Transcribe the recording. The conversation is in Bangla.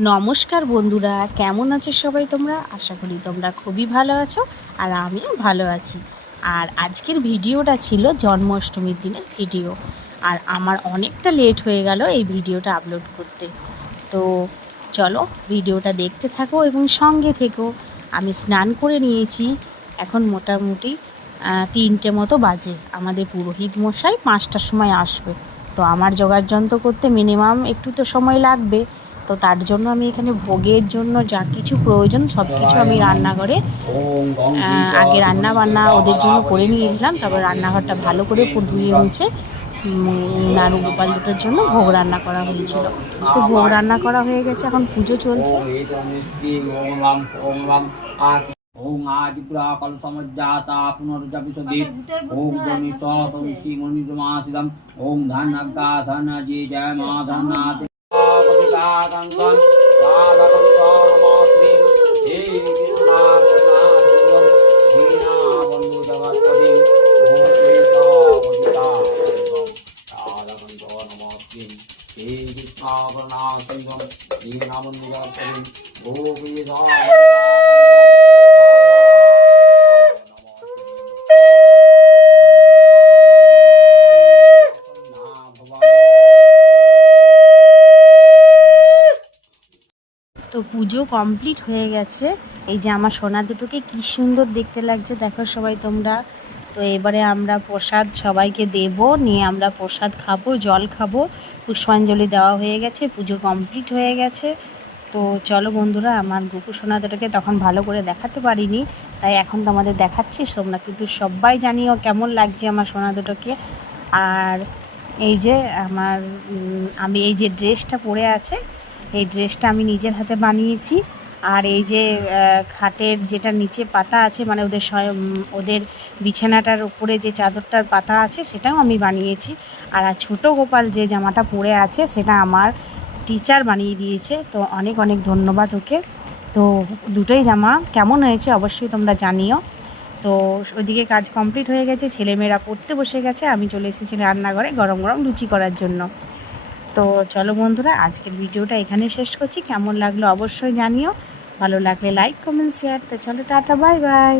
নমস্কার বন্ধুরা, কেমন আছো সবাই? তোমরা আশা করি তোমরা খুবই ভালো আছো আর আমিও ভালো আছি। আর আজকের ভিডিওটা ছিল জন্মাষ্টমীর দিনের ভিডিও, আর আমার অনেকটা লেট হয়ে গেল এই ভিডিওটা আপলোড করতে। তো চলো ভিডিওটা দেখতে থাকো এবং সঙ্গে থেকো। আমি স্নান করে নিয়েছি, এখন মোটামুটি 3টে মতো বাজে। আমাদের পুরোহিত মশাই 5টার সময় আসবে, তো আমার জোগাড় যন্ত্র করতে মিনিমাম একটু তো সময় লাগবে। তো তার জন্য আমি এখানে ভোগের জন্য যা কিছু প্রয়োজন সব কিছু আমি রান্নাঘরে আগে রান্না বান্না ওদের জন্য করে নিয়েছিলাম। তারপর রান্নাঘরটা ভালো করে ধুয়ে মুছে নাড়ু গোপাল দুটোর জন্য ভোগ রান্না করা হয়েছিল। তো ভোগ রান্না করা হয়ে গেছে, এখন পুজো চলছে। ওং আদিপুরা কাল সমজ্জাতা পুনর্জাপিসদি ওং গণিত সংসি মনিতমাসিদম ওং ধনাগ্গা ধনাজি জয় মা ধনাতে কবিতা কাঙ্কন রাধাকান্ত নমস্তে হে কৃষ্ণা করুণা সিন্ধু দীনা বন্ধু জগৎপতি ওম কৃষ্ণ কবিতা রাধাকান্ত নমস্তে হে কৃষ্ণা করুণা সিন্ধু দীনা বন্ধু জগৎপতি ওম কৃষ্ণ তো পুজো কমপ্লিট হয়ে গেছে। এই যে আমার সোনা দুটোকে কি সুন্দর দেখতে লাগছে, দেখো সবাই তোমরা। তো এবারে আমরা প্রসাদ সবাইকে দেব, নিয়ে আমরা প্রসাদ খাবো, জল খাবো। পুষ্পাঞ্জলি দেওয়া হয়ে গেছে, পুজো কমপ্লিট হয়ে গেছে। তো চলো বন্ধুরা, আমার গোপু সোনা দুটোকে তখন ভালো করে দেখাতে পারিনি, তাই এখন তোমাদের দেখাচ্ছি। তোমরা কিন্তু সবাই জানিও কেমন লাগছে আমার সোনা দুটোকে। আর এই যে আমি এই যে ড্রেসটা পরে আছে, এই ড্রেসটা আমি নিজের হাতে বানিয়েছি। আর এই যে খাটের যেটা নিচে পাতা আছে, মানে ওদের বিছানাটার উপরে যে চাদরটার পাতা আছে সেটাও আমি বানিয়েছি। আর ছোটো গোপাল যে জামাটা পরে আছে সেটা আমার টিচার বানিয়ে দিয়েছে, তো অনেক অনেক ধন্যবাদ ওকে। তো দুটোই জামা কেমন হয়েছে অবশ্যই তোমরা জানিও। তো ওইদিকে কাজ কমপ্লিট হয়ে গেছে, ছেলেমেয়েরা পড়তে বসে গেছে, আমি চলে এসেছি রান্নাঘরে গরম গরম লুচি করার জন্য। তো চলো বন্ধুরা, আজকের ভিডিওটা এখানে শেষ করছি। কেমন লাগলো অবশ্যই জানিও, ভালো লাগলে লাইক কমেন্ট শেয়ার। তো চলো টাটা, বাই বাই।